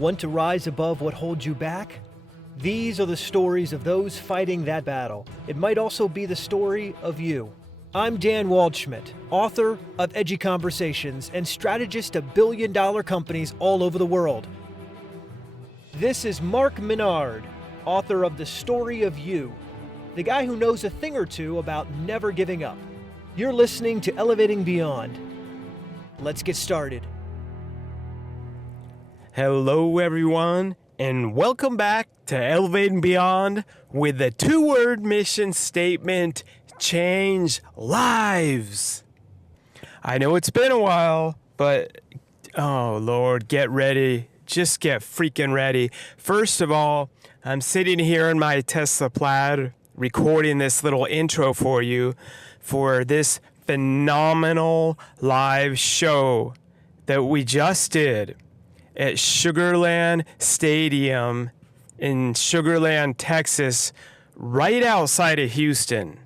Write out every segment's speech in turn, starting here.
Want to rise above what holds you back? These are the stories of those fighting that battle. It might also be the story of you. I'm Dan Waldschmidt, author of Edgy Conversations and strategist of billion-dollar companies all over the world. This is Mark Minard, author of The Story of You, the guy who knows a thing or two about never giving up. You're listening to Elevating Beyond. Let's get started. Hello, everyone, and welcome back to Elevating Beyond with the two-word mission statement, change lives. I know it's been a while, but, oh, Lord, get ready. Just get freaking ready. First of all, I'm sitting here in my Tesla Plaid recording this little intro for you for this phenomenal live show that we just did at Sugarland Stadium in Sugarland, Texas, right outside of Houston.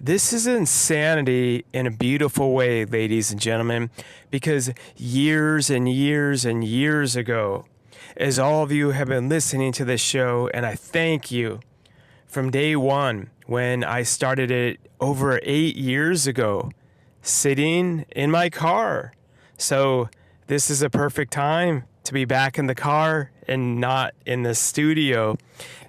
This is insanity in a beautiful way, ladies and gentlemen, because years and years and years ago, as all of you have been listening to this show, and I thank you from day one when I started it over 8 years ago, sitting in my car. So this is a perfect time to be back in the car and not in the studio.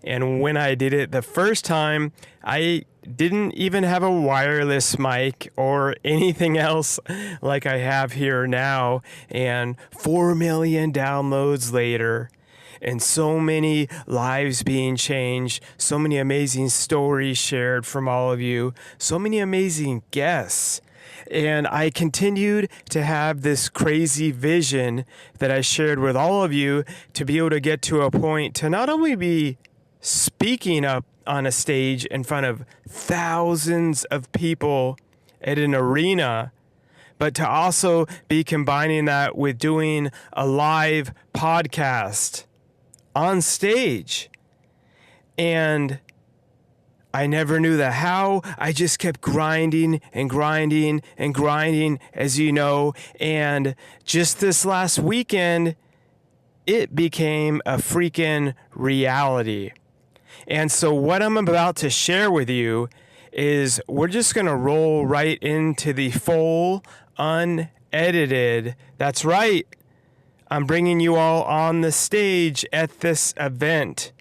And when I did it the first time, I didn't even have a wireless mic or anything else like I have here now. And 4 million downloads later, and so many lives being changed, so many amazing stories shared from all of you, so many amazing guests. And I continued to have this crazy vision that I shared with all of you to be able to get to a point to not only be speaking up on a stage in front of thousands of people at an arena, but to also be combining that with doing a live podcast on stage. And I never knew the how. I just kept grinding and grinding and grinding, as you know. And just this last weekend, it became a freaking reality. And so what I'm about to share with you is we're just going to roll right into the full, unedited. That's right. I'm bringing you all on the stage at this event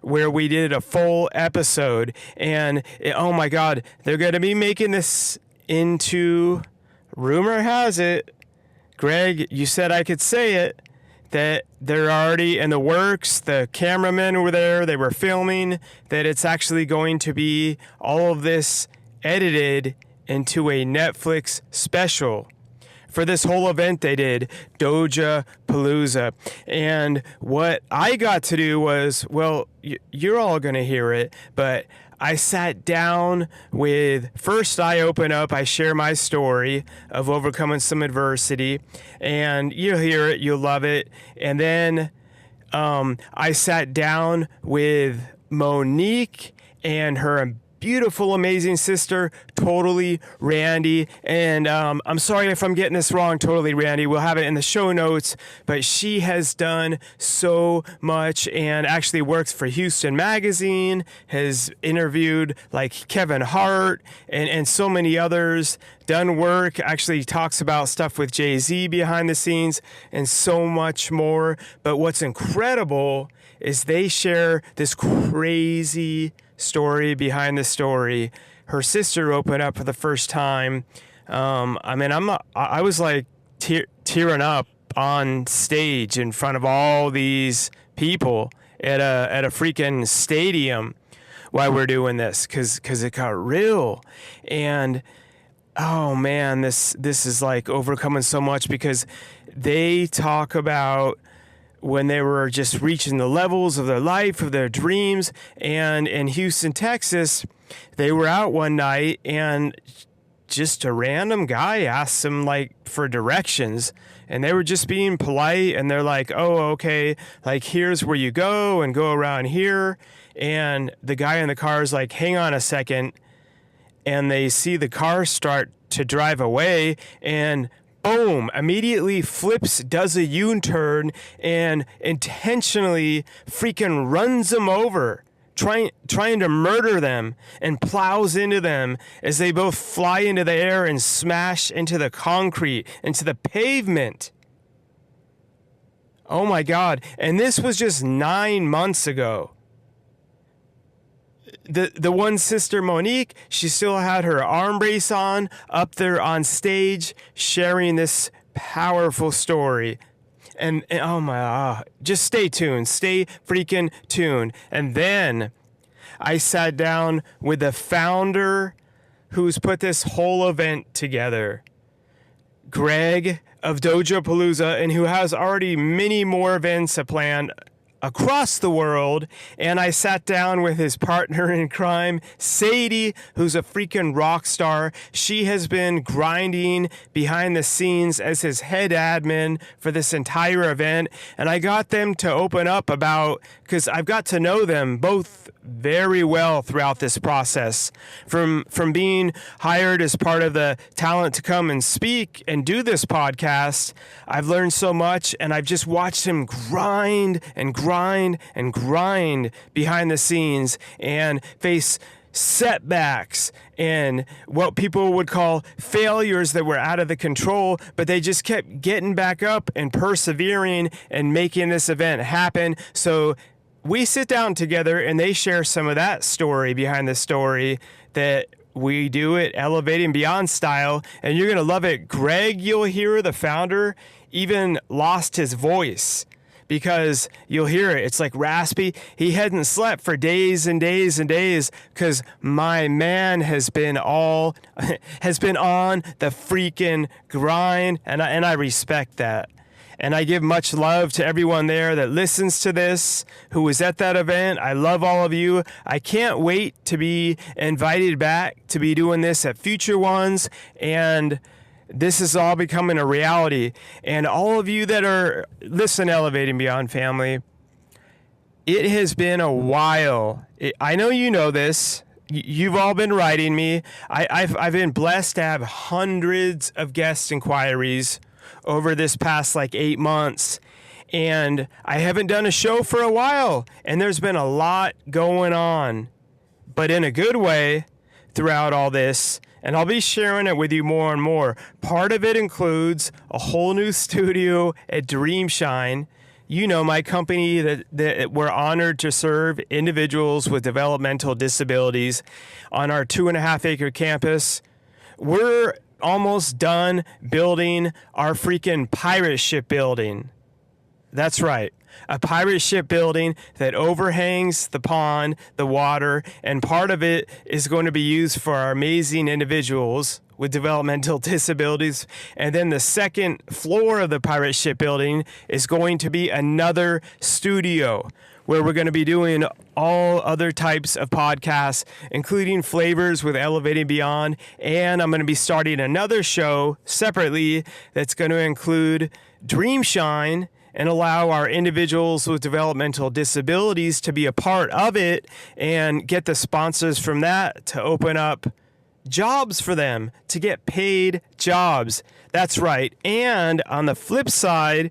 where we did a full episode. And oh my God, they're going to be making this into, rumor has it, Greg, you said I could say it, that they're already in the works. The cameramen were there, they were filming, that it's actually going to be all of this edited into a Netflix special. For this whole event, they did DogePalooza. And what I got to do was, well, you're all going to hear it, but I sat down with, first I open up, I share my story of overcoming some adversity, and you'll hear it, you'll love it. And then I sat down with Monique and her beautiful, amazing sister, Totally Randy. And I'm sorry if I'm getting this wrong, Totally Randy. We'll have it in the show notes. But she has done so much and actually works for Houstin Magazine, has interviewed like Kevin Hart and so many others, done work, actually talks about stuff with Jay-Z behind the scenes and so much more. But what's incredible is they share this crazy story behind the story. Her sister opened up for the first time. I was like tearing up on stage in front of all these people at a freaking stadium while we're doing this, because it got real. And oh man, this is like overcoming so much, because they talk about when they were just reaching the levels of their life, of their dreams. And in Houston, Texas, they were out one night and just a random guy asked them like for directions, and they were just being polite, and they're like, oh, okay, like here's where you go and go around here. And the guy in the car is like, hang on a second. And they see the car start to drive away, and boom, immediately flips, does a U-turn, and intentionally freaking runs them over, trying to murder them, and plows into them as they both fly into the air and smash into the concrete, into the pavement. Oh my God. And this was just 9 months ago. The one sister, Monique, she still had her arm brace on, up there on stage, sharing this powerful story. And oh my, just stay tuned. Stay freaking tuned. And then I sat down with the founder who's put this whole event together, Greg of DogePalooza, and who has already many more events planned across the world. And I sat down with his partner in crime, Sadie, who's a freaking rock star. She has been grinding behind the scenes as his head admin for this entire event. And I got them to open up about, because I've got to know them both very well throughout this process, from being hired as part of the talent to come and speak and do this podcast. I've learned so much, and I've just watched him grind and grind and grind behind the scenes and face setbacks and what people would call failures that were out of the control, but they just kept getting back up and persevering and making this event happen. So we sit down together and they share some of that story behind the story that we do at Elevating Beyond style, and you're going to love it. Greg, you'll hear, the founder, even lost his voice because you'll hear it. It's like raspy. He hadn't slept for days and days and days because my man has been on the freaking grind, and I respect that. And I give much love to everyone there that listens to this, who was at that event. I love all of you. I can't wait to be invited back to be doing this at future ones. And this is all becoming a reality. And all of you that are listening, Elevating Beyond family, it has been a while. I know you know this. You've all been writing me. I've been blessed to have hundreds of guest inquiries over this past 8 months, and I haven't done a show for a while, and there's been a lot going on, but in a good way throughout all this, and I'll be sharing it with you more and more. Part of it includes a whole new studio at Dreamshine. You know, my company that we're honored to serve individuals with developmental disabilities on our 2.5-acre campus. We're almost done building our freaking pirate ship building. That's right. A pirate ship building that overhangs the pond, the water, and part of it is going to be used for our amazing individuals with developmental disabilities. And then the second floor of the pirate ship building is going to be another studio where we're going to be doing all other types of podcasts, including Flavors with Elevating Beyond. And I'm going to be starting another show separately that's going to include Dreamshine and allow our individuals with developmental disabilities to be a part of it and get the sponsors from that to open up jobs for them, to get paid jobs. That's right. And on the flip side,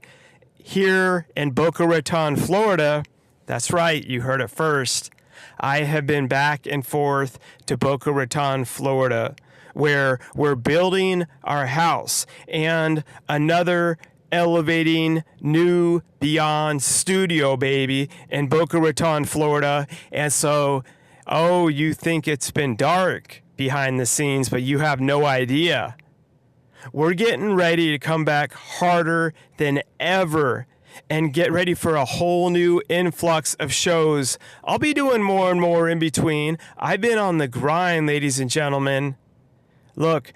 here in Boca Raton, Florida, that's right, you heard it first, I have been back and forth to Boca Raton, Florida, where we're building our house and another Elevating New Beyond studio, baby, in Boca Raton, Florida. And so, you think it's been dark behind the scenes, but you have no idea. We're getting ready to come back harder than ever and get ready for a whole new influx of shows. I'll be doing more and more in between. I've been on the grind, ladies and gentlemen. Look,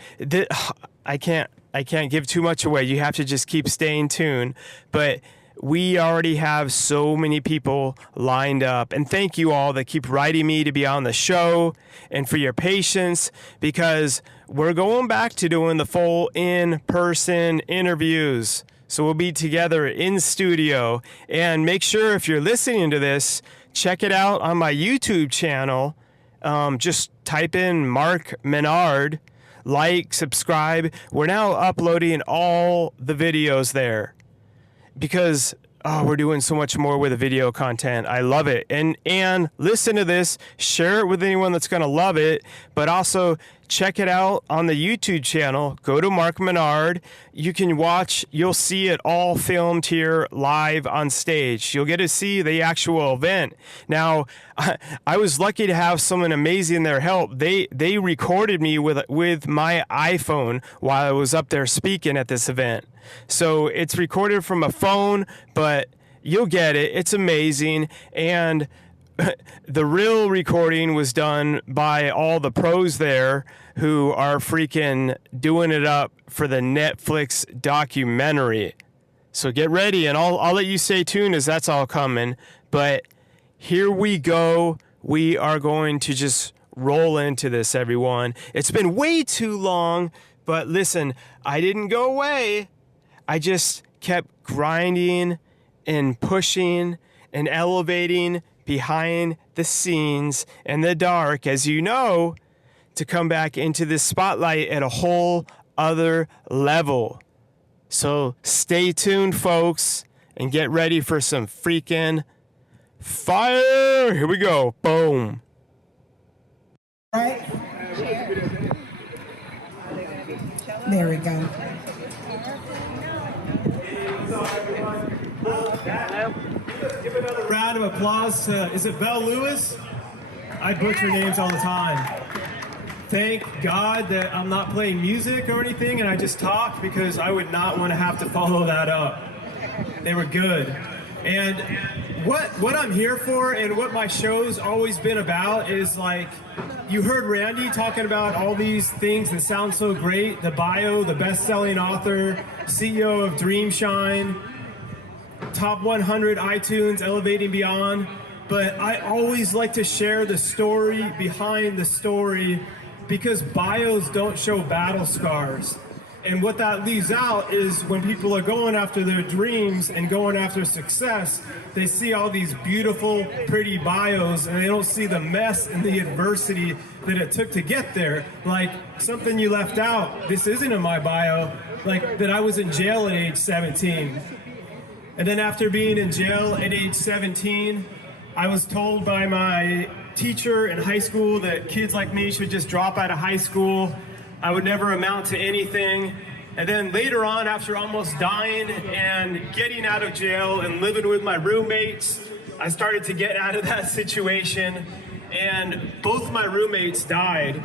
I can't give too much away. You have to just keep staying tuned. But we already have so many people lined up. And thank you all that keep writing me to be on the show and for your patience, because we're going back to doing the full in-person interviews. So we'll be together in studio. And make sure, if you're listening to this, check it out on my YouTube channel. Just type in Mark Minard. like, subscribe. We're now uploading all the videos there because we're doing so much more with the video content. I love it. And listen to this, share it with anyone that's going to love it, but also check it out on the YouTube channel. Go to Mark Minard. You can watch, you'll see it all filmed here live on stage. You'll get to see the actual event. Now, I was lucky to have someone amazing there help. They recorded me with my iPhone while I was up there speaking at this event. So it's recorded from a phone, but you'll get it. It's amazing. And the real recording was done by all the pros there who are freaking doing it up for the Netflix documentary. So get ready, and I'll let you stay tuned as that's all coming. But here we go. We are going to just roll into this, everyone. It's been way too long, but listen, I didn't go away. I just kept grinding and pushing and elevating behind the scenes in the dark, as you know, to come back into this spotlight at a whole other level. So stay tuned, folks, and get ready for some freaking fire. Here we go. Boom. Right? There we go. Give another round of applause to, is it Belle Lewis? I butcher names all the time. Thank God that I'm not playing music or anything and I just talk, because I would not want to have to follow that up. They were good. And what I'm here for and what my show's always been about is, like, you heard Randy talking about all these things that sound so great, the bio, the best-selling author, CEO of Dreamshine, top 100 iTunes, Elevating Beyond. But I always like to share the story behind the story, because bios don't show battle scars. And what that leaves out is when people are going after their dreams and going after success, they see all these beautiful, pretty bios, and they don't see the mess and the adversity that it took to get there. Like, something you left out, this isn't in my bio, like that I was in jail at age 17. And then after being in jail at age 17, I was told by my teacher in high school that kids like me should just drop out of high school. I would never amount to anything. And then later on, after almost dying and getting out of jail and living with my roommates, I started to get out of that situation. And both my roommates died.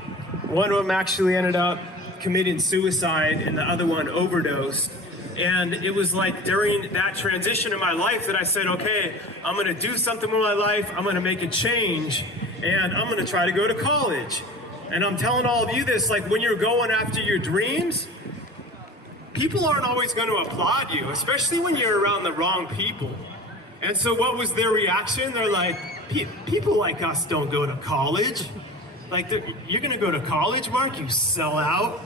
One of them actually ended up committing suicide and the other one overdosed. And it was like during that transition in my life that I said, okay, I'm gonna do something with my life, I'm gonna make a change, and I'm gonna try to go to college. And I'm telling all of you this, like, when you're going after your dreams, people aren't always gonna applaud you, especially when you're around the wrong people. And so what was their reaction? They're like, people like us don't go to college. Like, you're gonna go to college, Mark, you sell out?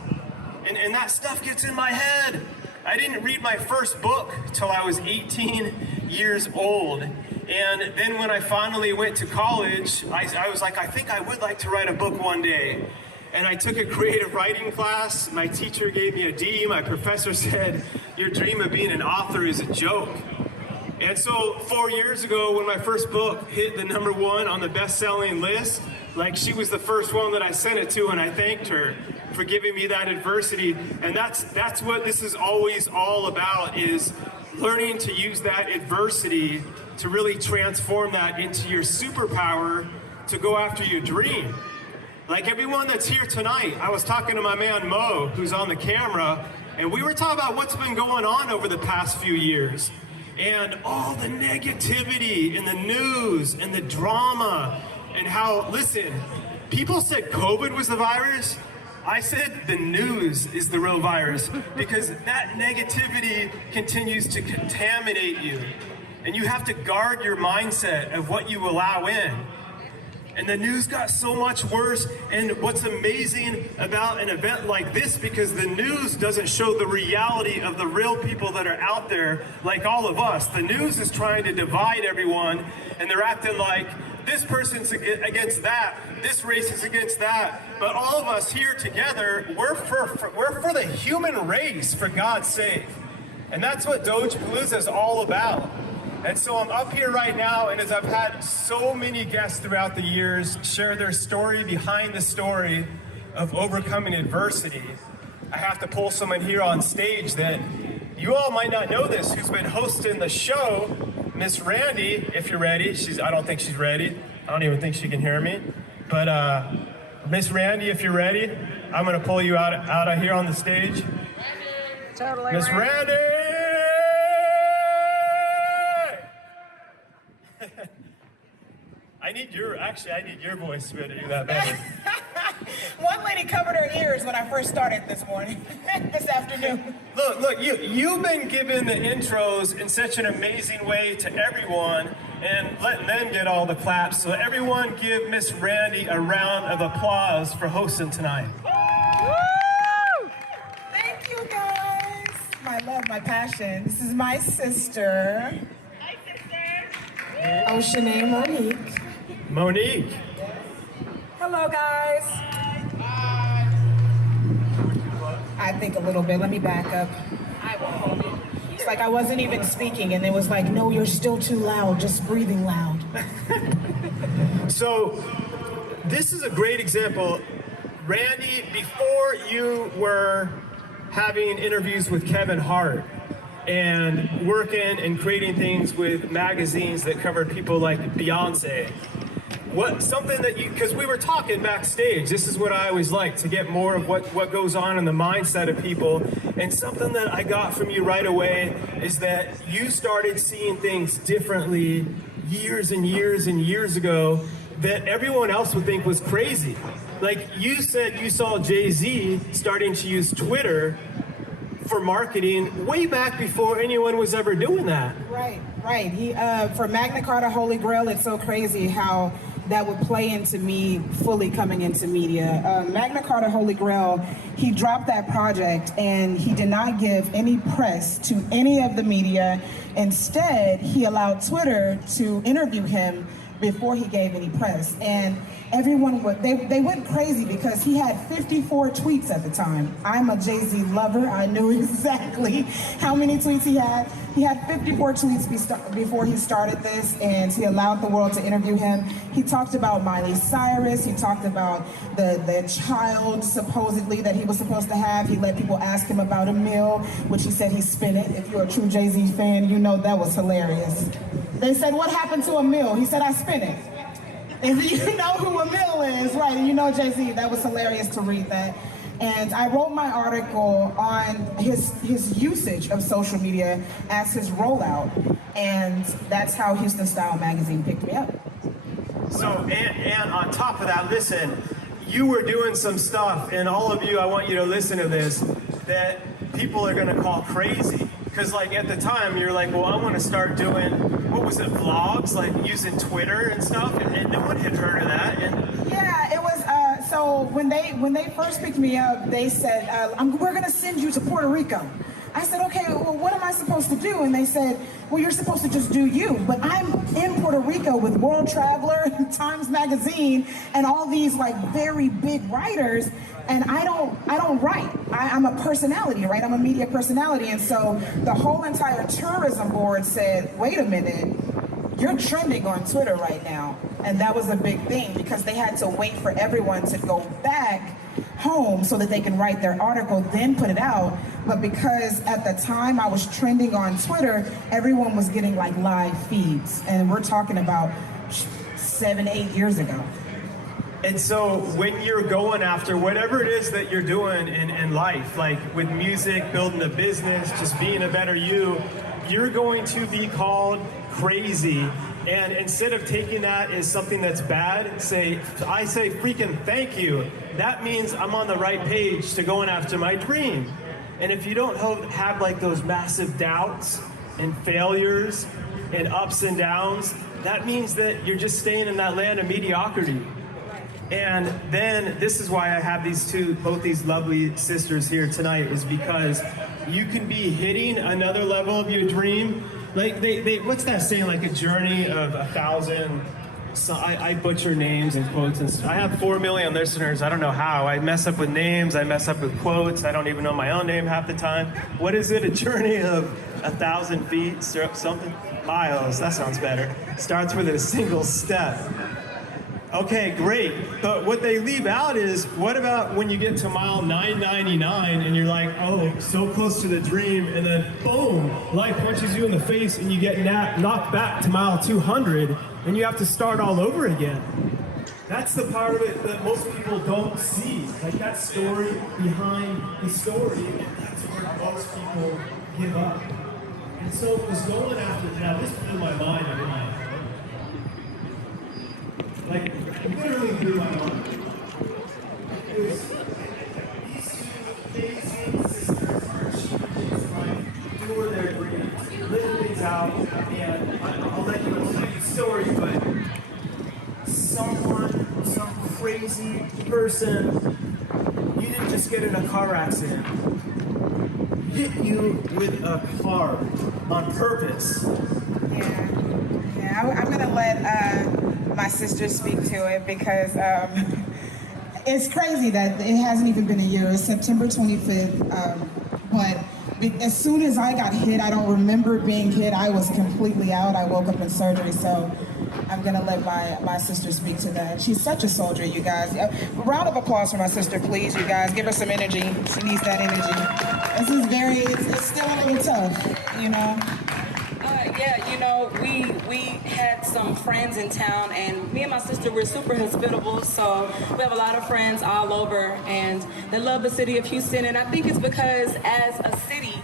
And that stuff gets in my head. I didn't read my first book till I was 18 years old. And then when I finally went to college, I was like, I think I would like to write a book one day. And I took a creative writing class. My teacher gave me a D. My professor said, your dream of being an author is a joke. And so 4 years ago, when my first book hit the #1 on the best-selling list, like, she was the first one that I sent it to, and I thanked her for giving me that adversity. And that's what this is always all about, is learning to use that adversity to really transform that into your superpower to go after your dream. Like everyone that's here tonight, I was talking to my man Mo, who's on the camera, and we were talking about what's been going on over the past few years. And all the negativity in the news and the drama, and how, listen, people said COVID was the virus. I said the news is the real virus, because that negativity continues to contaminate you. And you have to guard your mindset of what you allow in. And the news got so much worse. And what's amazing about an event like this, because the news doesn't show the reality of the real people that are out there, like all of us. The news is trying to divide everyone, and they're acting like this person's against that, this race is against that. But all of us here together, we're for the human race, for God's sake. And that's what DogePalooza is all about. And so I'm up here right now, and as I've had so many guests throughout the years share their story behind the story of overcoming adversity, I have to pull someone here on stage that you all might not know this, who's been hosting the show, Miss Randy, if you're ready. I don't think she's ready. I don't even think she can hear me. But Miss Randy, if you're ready, I'm gonna pull you out of here on the stage. Totally. Miss Randy! I need your voice to be able to do that better. One lady covered her ears when I first started this morning, this afternoon. Look, you've been giving the intros in such an amazing way to everyone and letting them get all the claps. So everyone give Miss Randy a round of applause for hosting tonight. Woo! Thank you, guys. My love, my passion. This is my sister. Hi, sister. Ocean name Monique. Monique. Hello, guys. I think a little bit. Let me back up. It's like I wasn't even speaking, and it was like, no, you're still too loud, just breathing loud. So, this is a great example. Randy, before you were having interviews with Kevin Hart and working and creating things with magazines that covered people like Beyonce, because we were talking backstage, this is what I always like, to get more of what goes on in the mindset of people, and something that I got from you right away is that you started seeing things differently years and years and years ago that everyone else would think was crazy. Like you said, you saw Jay-Z starting to use Twitter for marketing way back before anyone was ever doing that. Right. He for Magna Carta Holy Grail, it's so crazy how that would play into me fully coming into media. Magna Carta Holy Grail, he dropped that project and he did not give any press to any of the media. Instead, he allowed Twitter to interview him before he gave any press. And everyone, they went crazy because he had 54 tweets at the time. I'm a Jay-Z lover. I knew exactly how many tweets he had. He had 54 tweets before he started this, and he allowed the world to interview him. He talked about Miley Cyrus. He talked about the child, supposedly, that he was supposed to have. He let people ask him about a meal, which he said he spent it. If you're a true Jay-Z fan, you know that was hilarious. They said, what happened to a meal? He said, I spent it. If you know who a mill is, right, and you know Jay-Z, that was hilarious to read that. And I wrote my article on his usage of social media as his rollout, and that's how Houstin Magazine picked me up. So, and on top of that, listen, you were doing some stuff, and all of you, I want you to listen to this, that people are gonna call crazy. Because like at the time, you're like, well, I want to start doing, what was it, vlogs, like using Twitter and stuff, and no one had heard of that. And yeah, it was, so when they first picked me up, they said, we're going to send you to Puerto Rico. I said, okay, well, what am I supposed to do? And they said, well, you're supposed to just do you. But I'm in Puerto Rico with World Traveler, Times Magazine, and all these like very big writers, and I don't write. I'm a personality, right? I'm a media personality. And so the whole entire tourism board said, wait a minute, you're trending on Twitter right now. And that was a big thing because they had to wait for everyone to go back home so that they can write their article, then put it out. But because at the time I was trending on Twitter, everyone was getting like live feeds. And we're talking about 7-8 years ago. And so when you're going after whatever it is that you're doing in life, like with music, building a business, just being a better you, you're going to be called crazy. And instead of taking that as something that's bad, I say freaking thank you. That means I'm on the right page to going after my dream. And if you don't have like those massive doubts and failures and ups and downs, that means that you're just staying in that land of mediocrity. And then this is why I have both these lovely sisters here tonight, is because you can be hitting another level of your dream. Like they what's that saying? Like a journey of 1,000 So I butcher names and quotes, and I have 4 million listeners. I don't know how. I mess up with names. I mess up with quotes. I don't even know my own name half the time. What is it? A journey of 1,000 feet, something? Miles. That sounds better. Starts with a single step. Okay, great. But what they leave out is, what about when you get to mile 999 and you're like, oh, so close to the dream, and then boom, life punches you in the face and you get knocked back to mile 200 and you have to start all over again. That's the part of it that most people don't see. Like that story behind the story, and that's where most people give up. And so it was going after that. This blew my mind. Like, literally blew my mind. It was these two amazing sisters are achieving things like doing their dreams, living things out, and I'll let you tell the story, but some crazy person, you didn't just get in a car accident, hit you with a car on purpose. Yeah, I'm gonna let my sister speak to it because it's crazy that it hasn't even been a year. It was September 25th, but as soon as I got hit, I don't remember being hit. I was completely out. I woke up in surgery, so I'm gonna let my sister speak to that. She's such a soldier, you guys. A round of applause for my sister, please, you guys. Give her some energy. She needs that energy. This is it's still a little tough, you know? Yeah, you know, we had some friends in town, and me and my sister were super hospitable, so we have a lot of friends all over, and they love the city of Houston, and I think it's because as a city,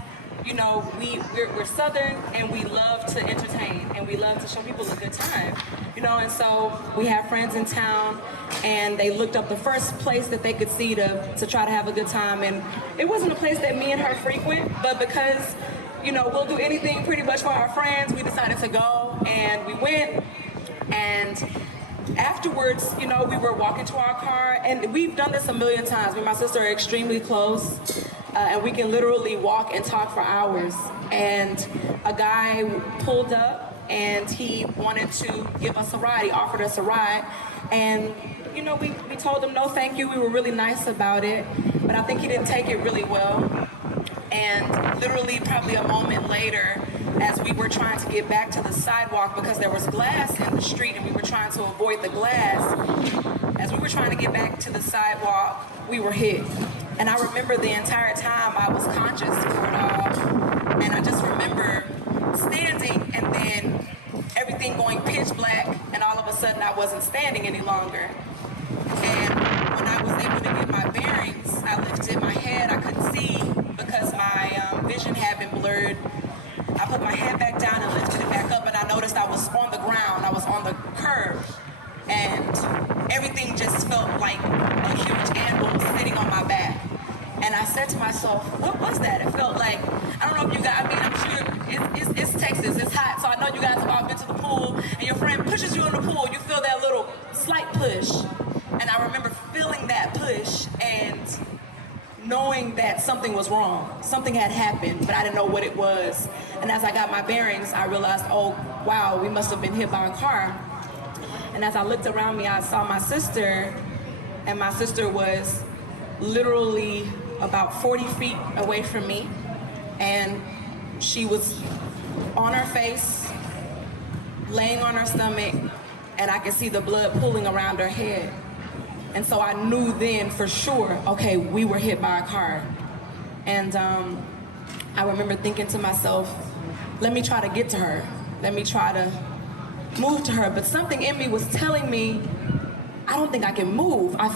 you know, we're Southern, and we love to entertain, and we love to show people a good time, you know, and so we have friends in town, and they looked up the first place that they could see to try to have a good time, and it wasn't a place that me and her frequent, but because you know, we'll do anything pretty much for our friends, we decided to go, and we went, and afterwards, you know, we were walking to our car, and we've done this a million times. Me and my sister are extremely close, and we can literally walk and talk for hours, and a guy pulled up, and he wanted to give us a ride. He offered us a ride, and you know, we told him no thank you. We were really nice about it, but I think he didn't take it really well. And literally probably a moment later, as we were trying to get back to the sidewalk because there was glass in the street and we were trying to avoid the glass, as we were trying to get back to the sidewalk, we were hit. And I remember the entire time I was conscious through it all. And I just remember standing and then everything going pitch black, and all of a sudden I wasn't standing any longer. And when I was able to get my bearings, I lifted my head, I couldn't see because my vision had been blurred. I put my head back down and lifted it back up, and I noticed I was on the ground, I was on the curb, and everything just felt like a huge anvil sitting on my back. And I said to myself, what was that? It felt like, I don't know if you guys, I mean, I'm sure it's Texas, it's hot, so I know you guys have all been to the pool, and your friend pushes you in the pool, you feel that little slight push. And I remember feeling that push and knowing that something was wrong. Something had happened, but I didn't know what it was. And as I got my bearings, I realized, oh, wow, we must have been hit by a car. And as I looked around me, I saw my sister, and my sister was literally about 40 feet away from me. And she was on her face, laying on her stomach, and I could see the blood pooling around her head. And so I knew then for sure, okay, we were hit by a car. And I remember thinking to myself, let me try to get to her. Let me try to move to her. But something in me was telling me, I don't think I can move. My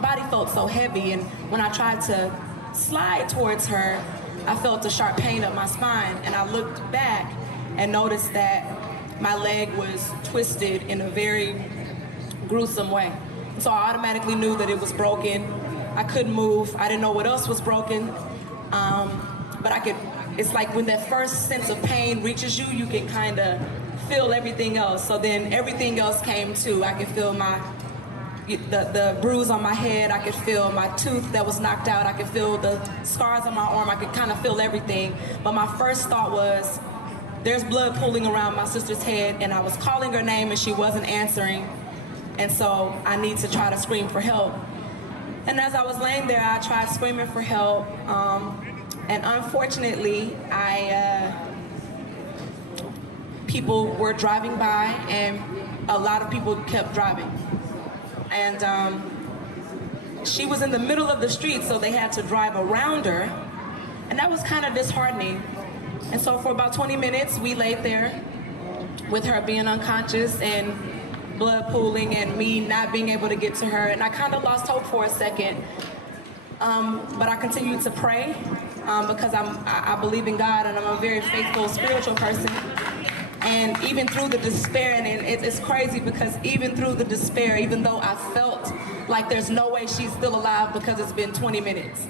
body felt so heavy. And when I tried to slide towards her, I felt a sharp pain up my spine. And I looked back and noticed that my leg was twisted in a very gruesome way. So I automatically knew that it was broken. I couldn't move. I didn't know what else was broken. But it's like when that first sense of pain reaches you, you can kind of feel everything else. So then everything else came too. I could feel the bruise on my head. I could feel my tooth that was knocked out. I could feel the scars on my arm. I could kind of feel everything. But my first thought was, there's blood pooling around my sister's head, and I was calling her name and she wasn't answering. And so I need to try to scream for help. And as I was laying there, I tried screaming for help. And unfortunately, people were driving by, and a lot of people kept driving. And she was in the middle of the street, so they had to drive around her. And that was kind of disheartening. And so for about 20 minutes, we laid there with her being unconscious and blood pooling and me not being able to get to her. And I kind of lost hope for a second. But I continued to pray because I believe in God, and I'm a very faithful spiritual person. And even through the despair, and it's crazy because even through the despair, even though I felt like there's no way she's still alive because it's been 20 minutes,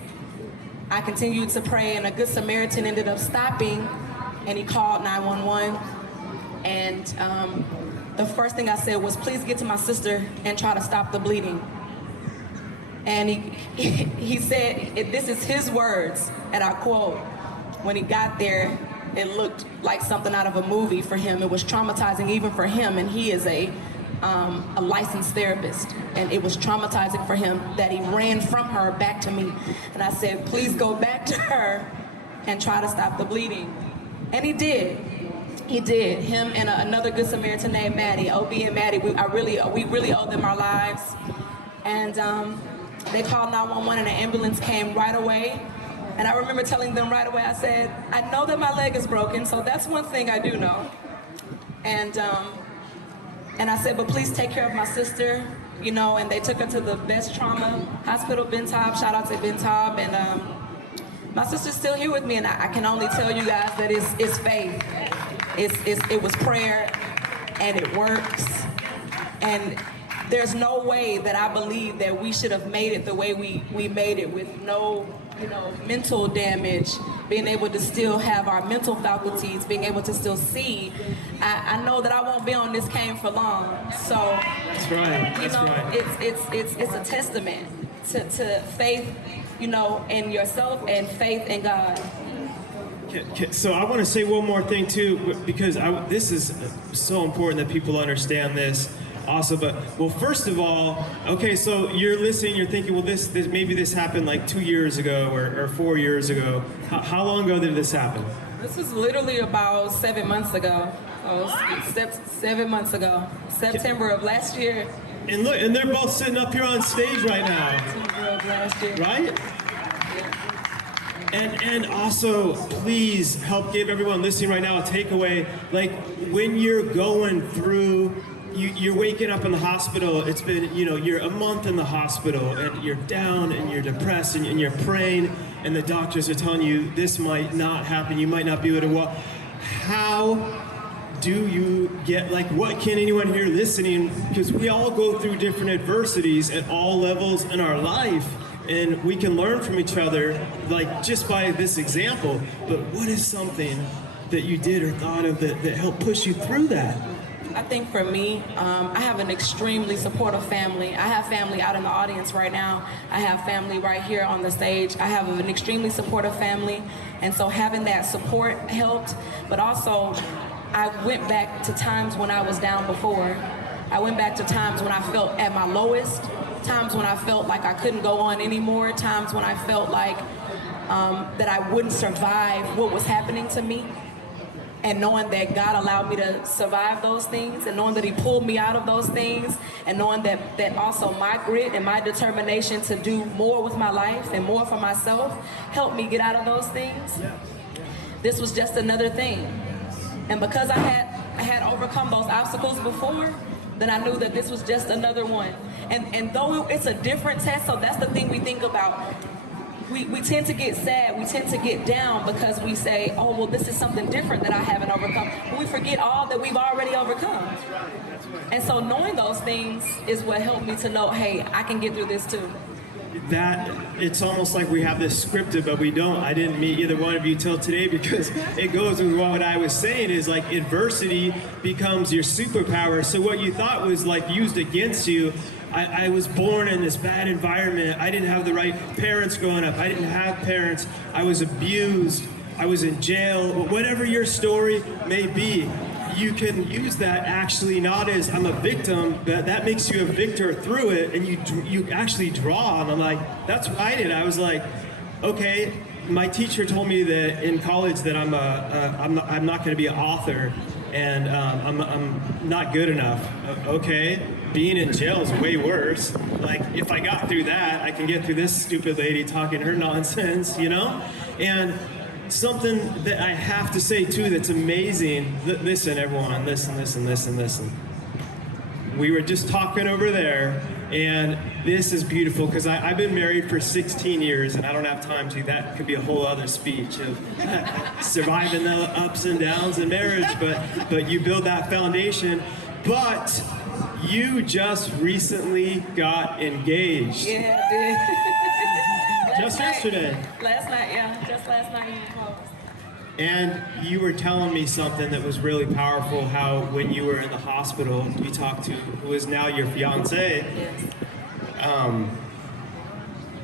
I continued to pray, and a Good Samaritan ended up stopping, and he called 911. And the first thing I said was, please get to my sister and try to stop the bleeding. And he said, this is his words, and I quote, when he got there, it looked like something out of a movie for him. It was traumatizing even for him, and he is a licensed therapist, and it was traumatizing for him that he ran from her back to me. And I said, please go back to her and try to stop the bleeding. And he did. He did. Him and another Good Samaritan named Maddie, OB and Maddie, we really owe them our lives. And they called 911, and an ambulance came right away. And I remember telling them right away, I said, I know that my leg is broken, so that's one thing I do know. And I said, but please take care of my sister, you know, and they took her to the best trauma hospital, Bentab, shout out to Bentab, and my sister's still here with me, and I can only tell you guys that it's faith. It was prayer, and it works. And there's no way that I believe that we should have made it the way we made it, with no, you know, mental damage, being able to still have our mental faculties, being able to still see. I know that I won't be on this cane for long. So That's right. you know, right. it's a testament to faith, you know, in yourself and faith in God. So I want to say one more thing too, because this is so important that people understand this. Also, but well, first of all, okay, so you're listening, you're thinking, well, this maybe this happened like 2 years ago or 4 years ago. How long ago did this happen? This was literally about 7 months ago. 7 months ago, September of last year. And look, and they're both sitting up here on stage right now, September of last year. right? And also, please help give everyone listening right now a takeaway. Like, when you're going through, you're waking up in the hospital, it's been, you know, you're a month in the hospital, and you're down, and you're depressed, and you're praying, and the doctors are telling you this might not happen, you might not be able to walk. How do you get, like, what can anyone here listening, because we all go through different adversities at all levels in our life, and we can learn from each other, like, just by this example, but what is something that you did or thought of that helped push you through that? I think for me, I have an extremely supportive family. I have family out in the audience right now. I have family right here on the stage. I have an extremely supportive family, and so having that support helped, but also I went back to times when I was down before. I went back to times when I felt at my lowest, times when I felt like I couldn't go on anymore, times when I felt like that I wouldn't survive what was happening to me. And knowing that God allowed me to survive those things, and knowing that He pulled me out of those things, and knowing that also my grit and my determination to do more with my life and more for myself helped me get out of those things. This was just another thing. And because I had overcome those obstacles before, then I knew that this was just another one. And though it's a different test, so that's the thing we think about. We tend to get sad, we tend to get down because we say, oh, well, this is something different that I haven't overcome. But we forget all that we've already overcome. And so knowing those things is what helped me to know, hey, I can get through this too. That, it's almost like we have this scripted, but we don't. I didn't meet either one of you till today, because it goes with what I was saying is, like, adversity becomes your superpower. So what you thought was, like, used against you, I was born in this bad environment. I didn't have the right parents growing up. I didn't have parents. I was abused. I was in jail, whatever your story may be, you can use that actually not as I'm a victim, but that makes you a victor through it, and you actually draw. And I'm like, that's what I did. I was like, okay, my teacher told me that in college that I'm not going to be an author, and I'm not good enough. Okay, being in jail is way worse. Like, if I got through that, I can get through this stupid lady talking her nonsense, you know? And something that I have to say too that's amazing. Listen, everyone, listen. We were just talking over there, and this is beautiful because I've been married for 16 years, and I don't have time to. That could be a whole other speech of surviving the ups and downs in marriage, but you build that foundation. But you just recently got engaged. Yeah, I did. Just yesterday. Last night, yeah. Just last night you proposed. And you were telling me something that was really powerful, how when you were in the hospital, you talked to who is now your fiance. Yes.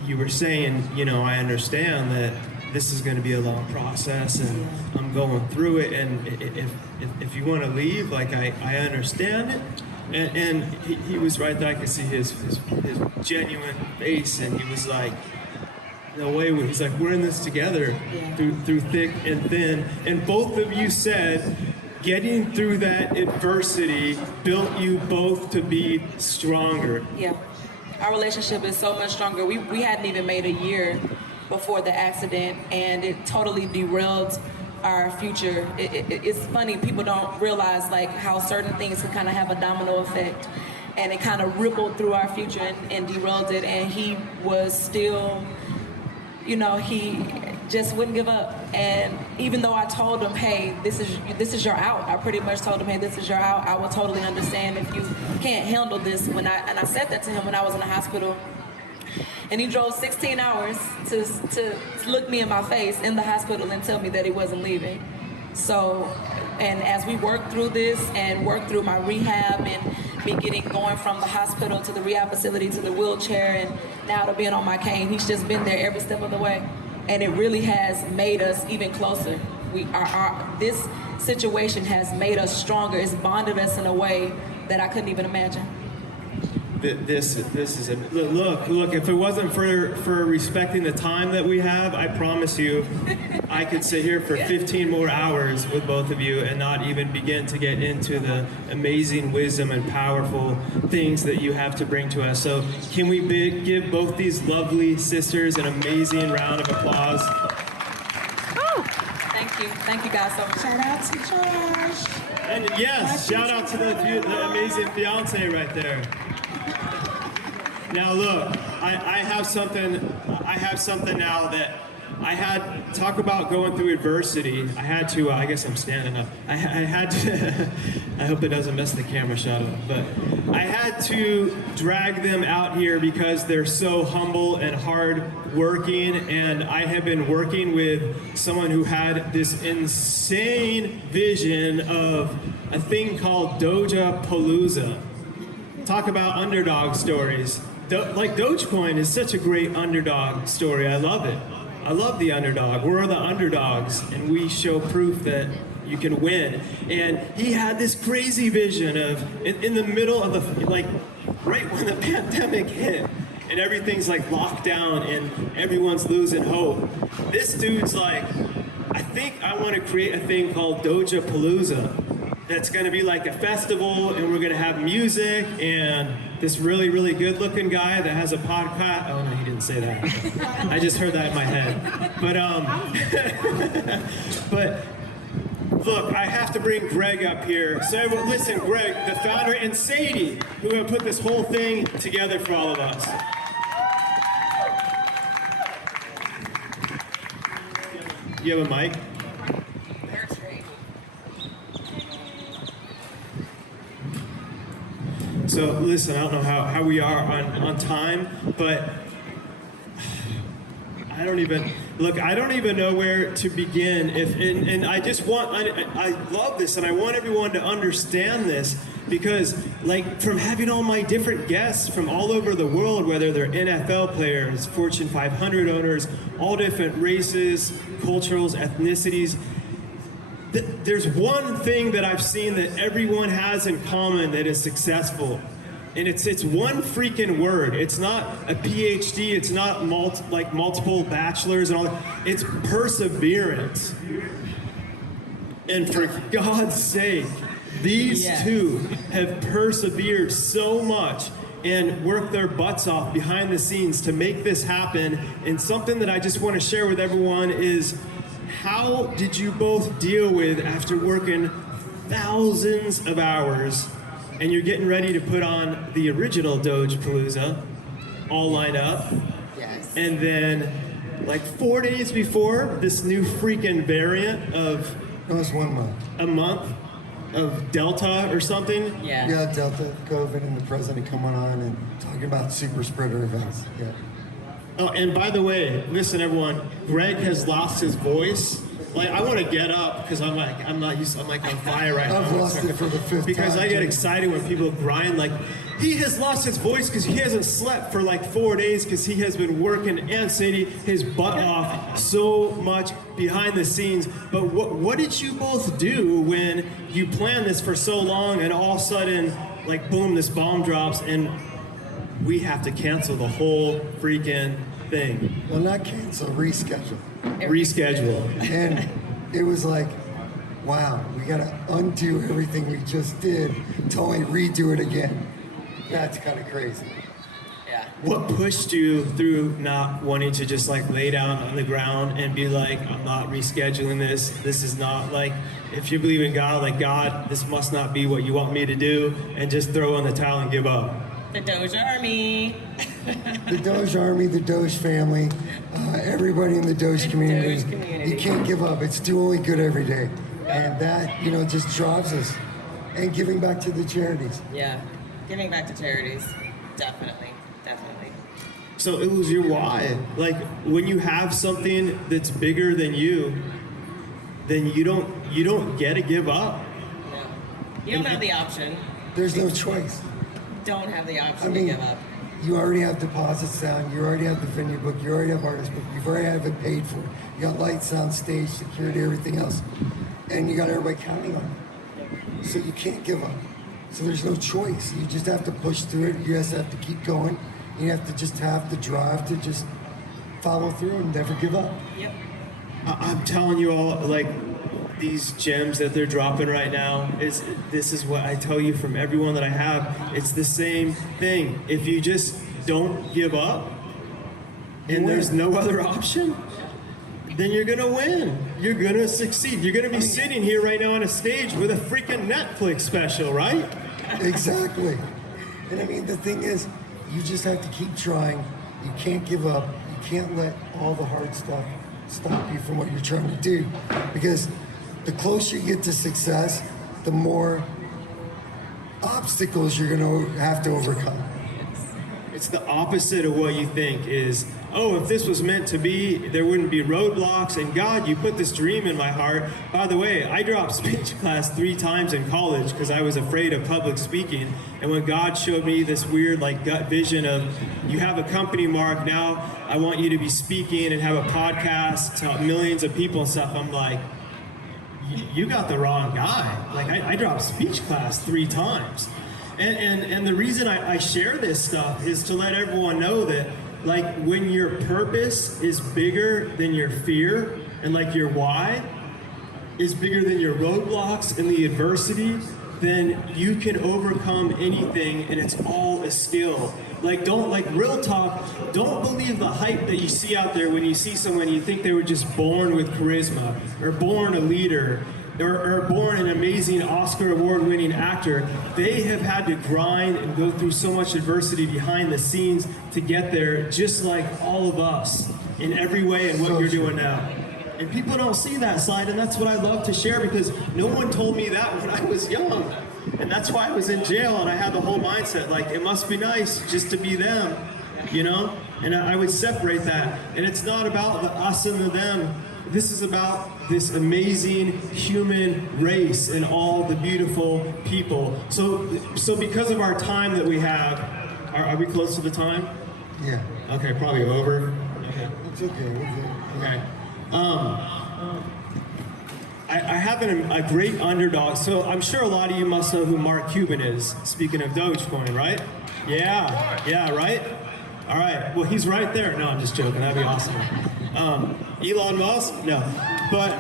You were saying, you know, I understand that this is going to be a long process, and I'm going through it, and if you want to leave, like, I understand it. And he was right there. I could see his genuine face, and he was like, no way. He's like, we're in this together, through thick and thin. And both of you said getting through that adversity built you both to be stronger. Yeah. Our relationship is so much stronger. We hadn't even made a year before the accident, and it totally derailed our future. It's funny, people don't realize like how certain things can kind of have a domino effect, and it kind of rippled through our future and derailed it. And he was still, you know, he just wouldn't give up. And even though I told him, hey, this is your out, I pretty much told him, hey, this is your out. I will totally understand if you can't handle this. And I said that to him when I was in the hospital. And he drove 16 hours to look me in my face in the hospital and tell me that he wasn't leaving. So, and as we worked through this and worked through my rehab and me going from the hospital to the rehab facility to the wheelchair and now to being on my cane, he's just been there every step of the way. And it really has made us even closer. This situation has made us stronger. It's bonded us in a way that I couldn't even imagine. This is it. Look, if it wasn't for respecting the time that we have, I promise you, I could sit here for 15 more hours with both of you and not even begin to get into the amazing wisdom and powerful things that you have to bring to us. So can we give both these lovely sisters an amazing round of applause? Thank you guys so much. Shout out to Josh. And yes, shout out to the amazing fiance right there. Now look, I have something now that I had, talk about going through adversity. I had to, I guess I'm standing up. I had to, I hope it doesn't mess the camera shot up, but I had to drag them out here because they're so humble and hard working, and I have been working with someone who had this insane vision of a thing called DogePalooza. Talk about underdog stories. Like Dogecoin is such a great underdog story. I love it. I love the underdog. We're the underdogs, and we show proof that you can win. And he had this crazy vision of, in the middle of the, like, right when the pandemic hit, and everything's like locked down and everyone's losing hope. This dude's like, I think I want to create a thing called DogePalooza. That's going to be like a festival, and we're going to have music, and this really, really good-looking guy that has a podcast. Oh no, he didn't say that. I just heard that in my head. But look, I have to bring Greg up here. So everyone, listen, Greg, the founder, and Sadie, who have put this whole thing together for all of us. You have a mic? So listen, I don't know how we are on time, but I don't even know where to begin. And I love this, and I want everyone to understand this, because like from having all my different guests from all over the world, whether they're NFL players, Fortune 500 owners, all different races, cultures, ethnicities, there's one thing that I've seen that everyone has in common that is successful. And it's one freaking word. It's not a PhD. It's not multiple bachelors and all that. It's perseverance. And for God's sake, these two have persevered so much and worked their butts off behind the scenes to make this happen. And something that I just want to share with everyone is, how did you both deal with, after working thousands of hours, and you're getting ready to put on the original DogePalooza, all lined up. Yes. And then, like 4 days before, this new freaking variant of... It was 1 month. A month of Delta or something? Yeah. Yeah, Delta, COVID, and the president coming on and talking about super spreader events. Yeah. Oh, and by the way, listen everyone, Greg has lost his voice. Like, I want to get up because I'm like on fire right now. I've lost it for the fifth because time. I get excited when people grind. Like, he has lost his voice because he hasn't slept for like 4 days because he has been working, and Sadie, his butt off so much behind the scenes. But what did you both do when you planned this for so long and all of a sudden, like, boom, this bomb drops and we have to cancel the whole freaking thing? Well, not cancel, reschedule. Reschedule. And it was like, wow, we gotta undo everything we just did to only redo it again. That's kind of crazy. Yeah. What pushed you through not wanting to just like lay down on the ground and be like, I'm not rescheduling this. This is not like, if you believe in God, like, God, this must not be what you want me to do, and just throw in the towel and give up? The Doge Army. The Doge Army, the Doge family, everybody in the Doge community. Doge community. You can't give up. It's do only good every day. And that, just drives us. And giving back to the charities. Yeah. Giving back to charities. Definitely. So it was your why. Like, when you have something that's bigger than you, then you don't get to give up. No. You don't have the option. There's no choice. Don't have the option I mean, to give up. you already have deposits down, you already have the venue book, you already have artist book, you've already have it paid for. You got lights, sound, stage, security, everything else. And you got everybody counting on it. So you can't give up. So there's no choice. You just have to push through it. You just have to keep going. You have to just have the drive to just follow through and never give up. Yep. I'm telling you all, like, these gems that they're dropping right now, this is what I tell you from everyone that I have. It's the same thing. If you just don't give up and there's no other option, then you're gonna win. You're gonna succeed. You're gonna be sitting here right now on a stage with a freaking Netflix special, right? Exactly. And I mean, the thing is, you just have to keep trying. You can't give up. You can't let all the hard stuff stop you from what you're trying to do. Because the closer you get to success, the more obstacles you're going to have to overcome. It's the opposite of what you think is, oh, if this was meant to be, there wouldn't be roadblocks, and God, you put this dream in my heart. By the way, I dropped speech class 3 times in college because I was afraid of public speaking. And when God showed me this weird, like, gut vision of, you have a company, Mark, now I want you to be speaking and have a podcast to millions of people and stuff, I'm like, you got the wrong guy. Like, I dropped speech class 3 times. And the reason I share this stuff is to let everyone know that, like, when your purpose is bigger than your fear, and like your why is bigger than your roadblocks and the adversity, then you can overcome anything, and it's all a skill. Like, real talk, don't believe the hype that you see out there when you see someone you think they were just born with charisma, or born a leader, or born an amazing Oscar award-winning actor. They have had to grind and go through so much adversity behind the scenes to get there, just like all of us, in every way in what you're doing now. And people don't see that side, and that's what I love to share, because no one told me that when I was young. And that's why I was in jail, and I had the whole mindset, like, it must be nice just to be them, you know? And I would separate that. And it's not about the us and the them. This is about this amazing human race and all the beautiful people. So because of our time that we have, are we close to the time? Yeah. Okay, probably over. Okay. It's okay. Okay. I have a great underdog. So I'm sure a lot of you must know who Mark Cuban is. Speaking of Dogecoin, right? Yeah, right? All right. Well, he's right there. No, I'm just joking. That'd be awesome. Elon Musk? No. But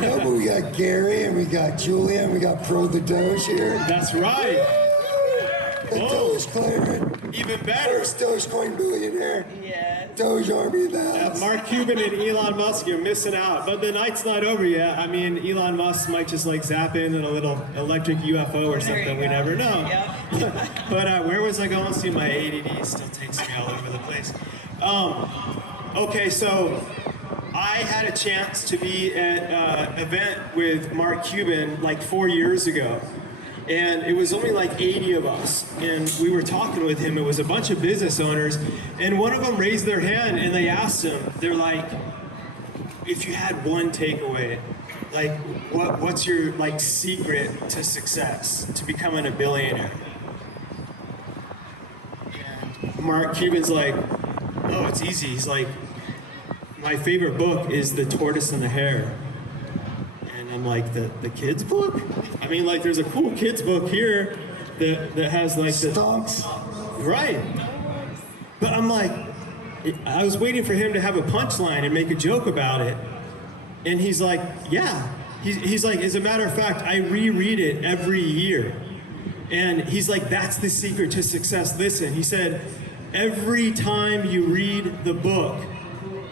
No, but we got Gary and we got Julia and we got Pro the Doge here. that's right. The Whoa. Doge clearing. Even better. First Dogecoin billionaire. Yes. Doge Army in the house. Mark Cuban and Elon Musk, you're missing out. But the night's not over yet. I mean, Elon Musk might just like zap in a little electric UFO or something. We never know. Yep. But where was I going? See, my ADD still takes me all over the place. Okay, so I had a chance to be at an event with Mark Cuban like 4 years ago. And it was only like 80 of us. And we were talking with him. It was a bunch of business owners. And one of them raised their hand and they asked him, they're like, if you had one takeaway, like what's your like secret to success, to becoming a billionaire? And Mark Cuban's like, oh, it's easy. He's like, my favorite book is The Tortoise and the Hare. And I'm like, the kids book? I mean, like, there's a cool kids book here that has like the Stonks. right. But I'm like, I was waiting for him to have a punchline and make a joke about it, and he's like, yeah. He's like, as a matter of fact, I reread it every year, and he's like, that's the secret to success. Listen, he said, every time you read the book,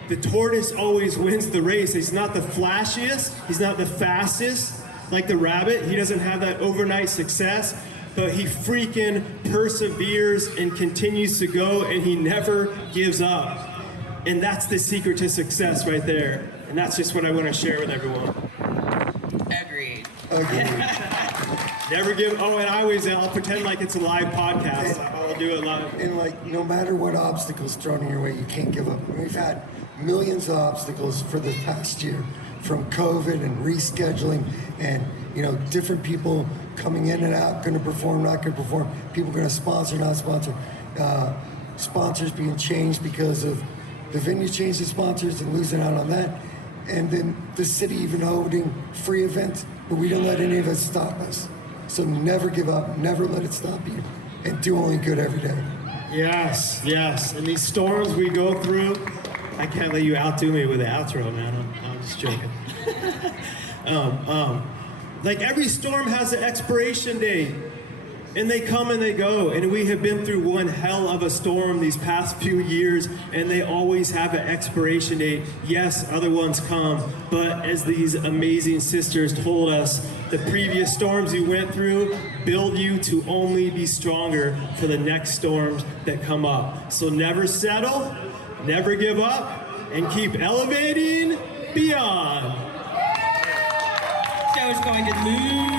the tortoise always wins the race. He's not the flashiest, he's not the fastest, like the rabbit. He doesn't have that overnight success, but he freaking perseveres and continues to go, and he never gives up. And that's the secret to success right there. And that's just what I want to share with everyone. Agreed. Never give, and I'll pretend like it's a live podcast. I'll do it live. And like, no matter what obstacles thrown in your way, you can't give up. We've had millions of obstacles for the past year, from COVID and rescheduling and, different people coming in and out, going to perform, not going to perform, people going to sponsor, not sponsor, sponsors being changed because of the venue changing sponsors and losing out on that, and then the city even holding free events, but we don't let any of it stop us. So never give up, never let it stop you, and do only good every day. Yes. And these storms we go through, I can't let you outdo me with the outro, man. I'm just joking. Like every storm has an expiration date, and they come and they go. And we have been through one hell of a storm these past few years, and they always have an expiration date. Yes, other ones come, but as these amazing sisters told us, the previous storms you went through build you to only be stronger for the next storms that come up. So never settle, never give up, and keep elevating beyond. Joe's going to the moon.